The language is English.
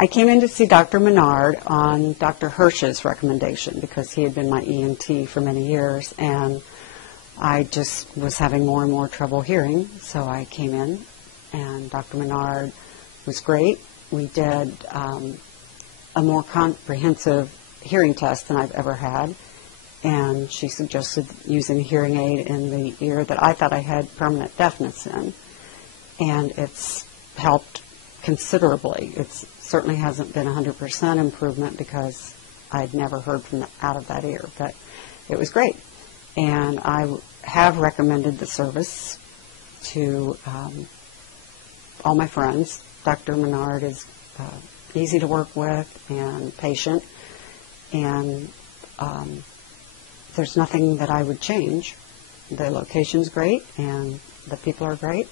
I came in to see Dr. Minard on Dr. Hirsch's recommendation because he had been my ENT for many years, and I just was having more and more trouble hearing, so I came in, and Dr. Minard was great. We did a more comprehensive hearing test than I've ever had, and she suggested using a hearing aid in the ear that I thought I had permanent deafness in, and it's helped considerably. It certainly hasn't been 100% improvement because I'd never heard from out of that ear, but it was great. And I have recommended the service to all my friends. Dr. Minard is easy to work with and patient, and there's nothing that I would change. The location's great, and the people are great.